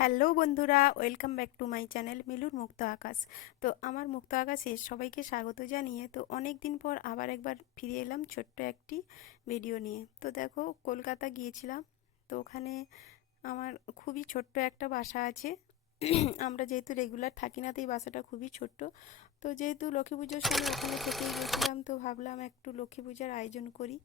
Hello বন্ধুরা, welcome back to my channel মিলুর মুক্ত আকাশ। তো আমার মুক্ত আকাশে সবাইকে স্বাগত জানিয়ে তো অনেক দিন পর আবার একবার ফিরে এলাম ছোট্ট একটি ভিডিও নিয়ে। তো দেখো, কলকাতা গিয়েছিলাম, তো ওখানে আমার খুবই ছোট্ট একটা বাসা আছে। আমরা যেহেতু রেগুলার থাকি না, তো এই বাসাটা খুবই ছোট্ট। তো যেহেতু লক্ষ্মী পুজোর সময় ওখানে থেকেই গেছিলাম, তো ভাবলাম একটু লক্ষ্মী পূজার আয়োজন করি।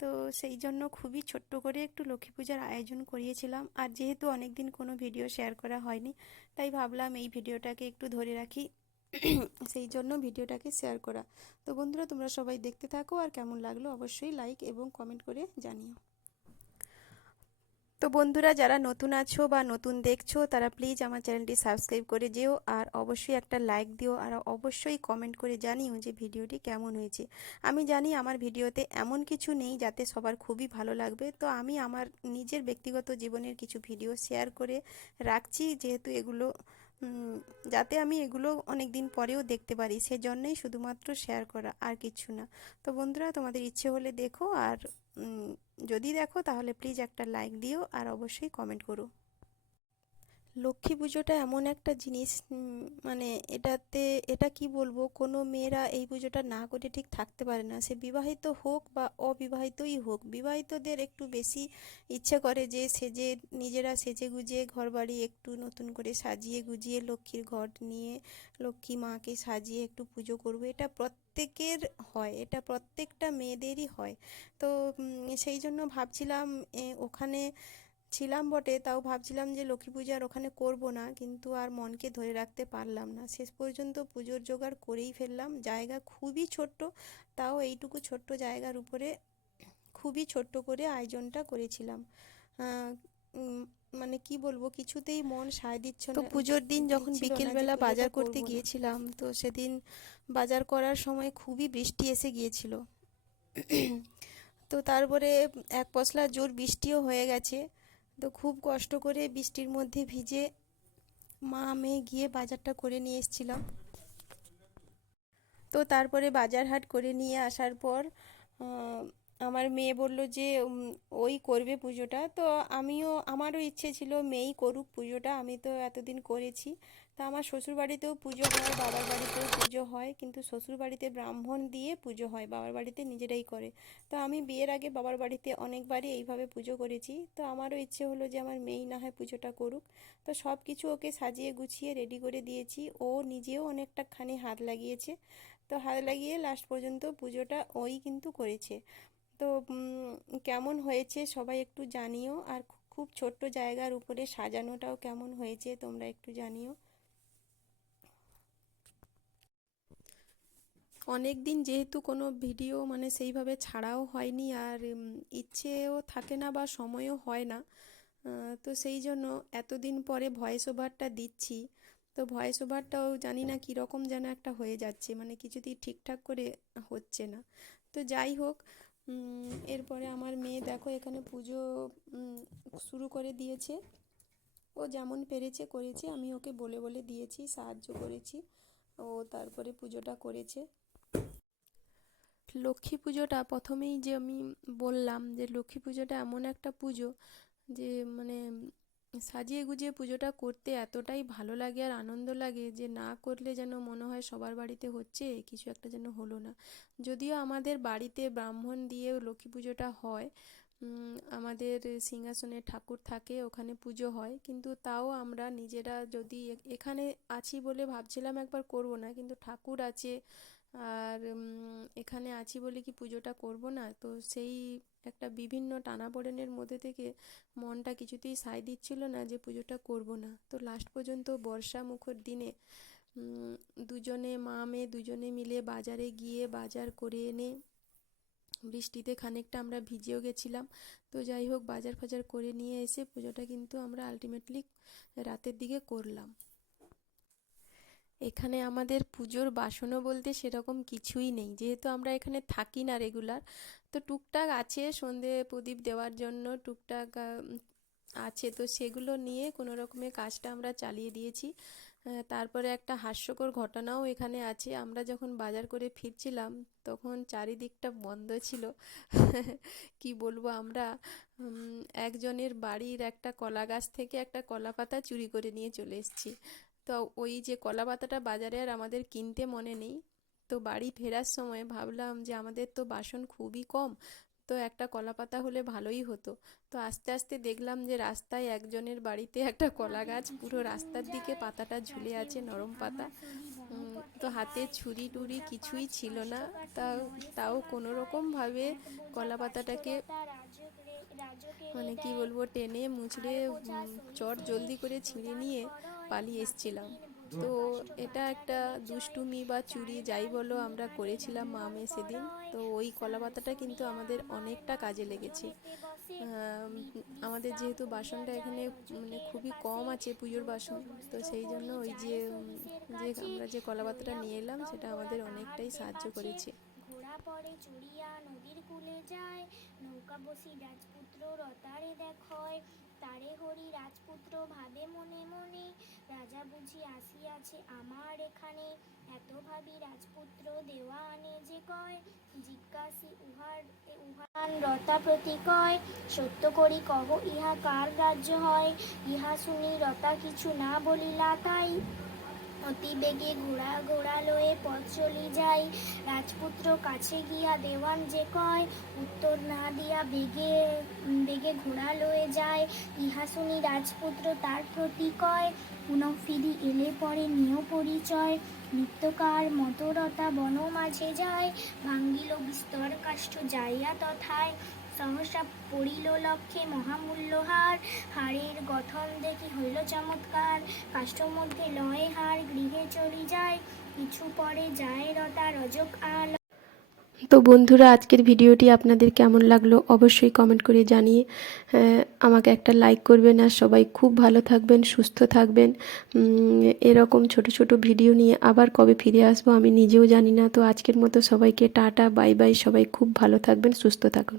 তো সেই জন্য খুবই ছোট্ট করে একটু লক্ষ্মী পূজার আয়োজন করিয়েছিলাম। আর যেহেতু অনেক দিন কোনো ভিডিও শেয়ার করা হয়নি, তাই ভাবলাম এই ভিডিওটাকে একটু ধরে রাখি। সেই জন্য ভিডিওটাকে শেয়ার করা। তো বন্ধুরা, তোমরা সবাই দেখতে থাকো। আর কেমন লাগল অবশ্যই লাইক এবং কমেন্ট করে জানিও। তো বন্ধুরা, যারা নতুন আছো বা নতুন দেখছ, তারা প্লিজ আমার চ্যানেলটি সাবস্ক্রাইব করে যেও আর অবশ্যই একটা লাইক দিও আর অবশ্যই কমেন্ট করে জানিও যে ভিডিওটি কেমন হয়েছে। আমি জানি আমার ভিডিওতে এমন কিছু নেই যাতে সবার খুবই ভালো লাগবে। তো আমি আমার নিজের ব্যক্তিগত জীবনের কিছু ভিডিও শেয়ার করে রাখছি, যেহেতু এগুলো যাতে আমি এগুলো অনেক দিন পরেও দেখতে পারি, সেজন্যই শুধুমাত্র শেয়ার করা আর কিছু না। তো বন্ধুরা, তোমাদের ইচ্ছে হলে দেখো আর যদি দেখো তাহলে প্লিজ একটা লাইক দিও আর অবশ্যই কমেন্ট করো। লক্ষ্মী পুজোটা এমন একটা জিনিস মানে এটাতে, এটা কি বলব? কোনো মেয়েরা এই পুজোটা না করে ঠিক থাকতে পারে না। সে বিবাহিত হোক বা অবিবাহিতই হোক, বিবাহিতদের একটু বেশি ইচ্ছে করে যে সেজে, নিজেরা সেজে গুজে ঘর বাড়ি একটু নতুন করে সাজিয়ে গুজিয়ে লক্ষ্মীর ঘর নিয়ে লক্ষ্মী মাকে সাজিয়ে একটু পুজো করব। এটা প্রত্যেকের হয়, এটা প্রত্যেকটা মেয়েদেরই হয়। তো সেই জন্য ভাবছিলাম ওখানে ছিলাম বটে তাও ভাবছিলাম যে লক্ষ্মী পূজা আর ওখানে করব না কিন্তু আর মনকে ধরে রাখতে পারলাম না। শেষ পর্যন্ত পুজোর জোগাড় করেই ফেললাম। জায়গা খুবই ছোট্ট তাও এইটুকু ছোট্ট জায়গার উপরে খুবই ছোট্ট করে আয়োজনটা করেছিলাম। মানে কি বলব কিছুতেই মন সায় দিচ্ছ না পুজোর দিন যখন বিকেলবেলা বাজার করতে গিয়েছিলাম তো সেদিন বাজার করার সময় খুবই বৃষ্টি এসে গিয়েছিল। তো তারপরে এক পশলা জোর বৃষ্টিও হয়ে গেছে। তো খুব কষ্ট করে বৃষ্টির মধ্যে ভিজে মা মেয়ে গিয়ে বাজারটা করে নিয়ে এসেছিলাম। তো তারপরে বাজার হাট করে নিয়ে আসার পর আমার মেয়ে বলল যে ওই করবে পুজোটা। তো আমিও, আমারও ইচ্ছে ছিল মেয়েই করুক পুজোটা, আমি তো এতদিন করেছি। তা আমার শ্বশুর বাড়িতেও পুজো হয়, বাবার বাড়িতেও পুজো হয়, কিন্তু শ্বশুর বাড়িতে ব্রাহ্মণ দিয়ে পুজো হয়, বাবার বাড়িতে নিজেরাই করে। তো আমি বিয়ের আগে বাবার বাড়িতে অনেকবারই এইভাবে পুজো করেছি। তো আমারও ইচ্ছে হলো যে আমার মেয়েই না হয় পুজোটা করুক। তো সব কিছু ওকে সাজিয়ে গুছিয়ে রেডি করে দিয়েছি। ও নিজেও অনেকটা খানি হাত লাগিয়েছে। তো হাত লাগিয়ে লাস্ট পর্যন্ত পুজোটা ওই কিন্তু করেছে। তো কেমন হয়েছে সবাই একটু জানিও। আর খুব ছোট্ট জায়গার উপরে সাজানোটাও কেমন হয়েছে তোমরা একটু জানিও। অনেক দিন যেহেতু কোনো ভিডিও মানে সেইভাবে ছাড়াও হয়নি আর ইচ্ছেও থাকে না বা সময়ও হয় না তো সেই জন্য এতদিন পরে ভয়েস ওভারটা দিচ্ছি। তো ভয়েস ওভারটাও জানি না কীরকম যেন একটা হয়ে যাচ্ছে মানে কিছুতেই ঠিকঠাক করে হচ্ছে না। তো যাই হোক এরপরে আমার মেয়ে দেখো এখানে পুজো শুরু করে দিয়েছে। ও যেমন পেরেছে করেছে, আমি ওকে বলে বলে দিয়েছি, সাহায্য করেছি। ও তারপরে পুজোটা করেছে। লক্ষ্মী পুজোটা প্রথমেই যে আমি বললাম যে লক্ষ্মী পুজোটা এমন একটা পুজো যে মানে সাজিয়ে গুজিয়ে পুজোটা করতে এতটাই ভালো লাগে আর আনন্দ লাগে যে না করলে যেন মনে হয় সবার বাড়িতে হচ্ছে, কিছু একটা যেন হলো না। যদিও আমাদের বাড়িতে ব্রাহ্মণ দিয়ে লক্ষ্মী পুজোটা হয় আমাদের সিংহাসনে ঠাকুর থাকে, ওখানে পুজো হয়, কিন্তু তাও আমরা নিজেরা যদি এখানে আছি বলে ভাবছিলাম একবার করব না, কিন্তু ঠাকুর আছে আর এখানে আছি বলে কি পুজোটা করব না? তো সেই একটা বিভিন্ন টানাপোড়েনের মধ্যে থেকে মনটা কিছুতেই সায় দিচ্ছিল না যে পুজোটা করব না। তো লাস্ট পর্যন্ত বর্ষা মুখর দিনে দুজনে মা মেয়ে দুজনে মিলে বাজারে গিয়ে বাজার করে এনে বৃষ্টিতে খানিকটা আমরা ভিজেও গেছিলাম। তো যাই হোক, বাজার ফাজার করে নিয়ে এসে পুজোটা কিন্তু আমরা আলটিমেটলি রাতের দিকে করলাম। এখানে আমাদের পুজোর বাসনও বলতে সেরকম কিছুই নেই। যেহেতু আমরা এখানে থাকি না রেগুলার তো টুকটাক আছে সন্ধে প্রদীপ দেওয়ার জন্য, টুকটাক আছে। তো সেগুলো নিয়ে কোনো রকমের কাজটা আমরা চালিয়ে দিয়েছি। তারপরে একটা হাস্যকর ঘটনাও এখানে আছে। আমরা যখন বাজার করে ফিরছিলাম, তখন চারিদিকটা বন্ধ ছিল। কি বলব আমরা? একজনের বাড়ির একটা কলা গাছ থেকে একটা কলা পাতা চুরি করে নিয়ে চলে এসেছি। তো ওই যে কলা পাতাটা বাজারে আর আমাদের কিনতে মনে নেই। তো বাড়ি ফেরার সময় ভাবলাম যে আমাদের তো বাসন খুবই কম, তো একটা কলা পাতা হলে ভালোই হতো। তো আস্তে আস্তে দেখলাম যে রাস্তায় একজনের বাড়িতে একটা কলা গাছ, পুরো রাস্তার দিকে পাতাটা ঝুলে আছে নরম পাতা। তো হাতে ছুরি টুরি কিছুই ছিল না। তা, তাও কোনো রকমভাবে কলা পাতাটাকে মানে কি বলব, টেনে মুচড়ে চট জলদি করে ছিঁড়ে নিয়ে পালিয়ে এসেছিলাম। তো এটা একটা দুষ্টুমি বা চুরি যাই বলো আমরা করেছিলাম মা মেয়ে সেদিন। তো ওই কলা পাতাটা কিন্তু আমাদের অনেকটা কাজে লেগেছে। আমাদের যেহেতু বাসনটা এখানে মানে খুবই কম আছে পুজোর বাসন, তো সেই জন্য ওই যে যে আমরা যে কলা পাতাটা নিয়ে এলাম সেটা আমাদের অনেকটাই সাহায্য করেছে। পরে চড়িয়া নদীর যায়, নৌকা বসি রাজপুত্র রতারে দেখয় তারে হরি রাজপুত্র ভাবে মনে মনে, রাজা বুঝি আসিয়াছে আমার এখানে। এত ভাবি রাজপুত্র দেওয়া আনে যে কয়, জিজ্ঞাসি উহার উহান রতা প্রতি কয়, সত্য করি কহ ইহা কার রাজ্য হয়? ইহা শুনি রতা কিছু না বলিলা তাই। অতি বেগে ঘোড়া ঘোড়া লয়ে পথ চলি যায় রাজপুত্র কাছে গিয়া দেওয়ান যে কয়, উত্তর না দিয়া বেগে বেগে ঘোড়া লয়ে যায়। ইহা শুনি রাজপুত্র তার প্রতি কয়, পুনঃ ফিরি এলে পরে নিয় পরিচয়। নিত্যকার মতরতা বন মাঝে যায়, ভাঙ্গিল বিস্তর কাষ্ঠ যাইয়া তথায়। সহসা পড়িল লক্ষ্যে মহামূল্যহার। হাড়ের গঠন দেখি হইল চমৎকার। কাষ্ঠর মধ্যে লয় হার গৃহে চলি যায়। কিছু পরে যায় রতা রজক আল। তো বন্ধুরা, আজকের ভিডিওটি আপনাদের কেমন লাগল অবশ্যই কমেন্ট করে জানিয়ে আমাকে একটা লাইক করবেন আর সবাই খুব ভালো থাকবেন, সুস্থ থাকবেন। এরকম ছোট ছোট ভিডিও নিয়ে আবার কবে ফিরে আসব আমি নিজেও জানি না। তো আজকের মতো সবাইকে টাটা বাই বাই সবাই খুব ভালো থাকবেন, সুস্থ থাকুন।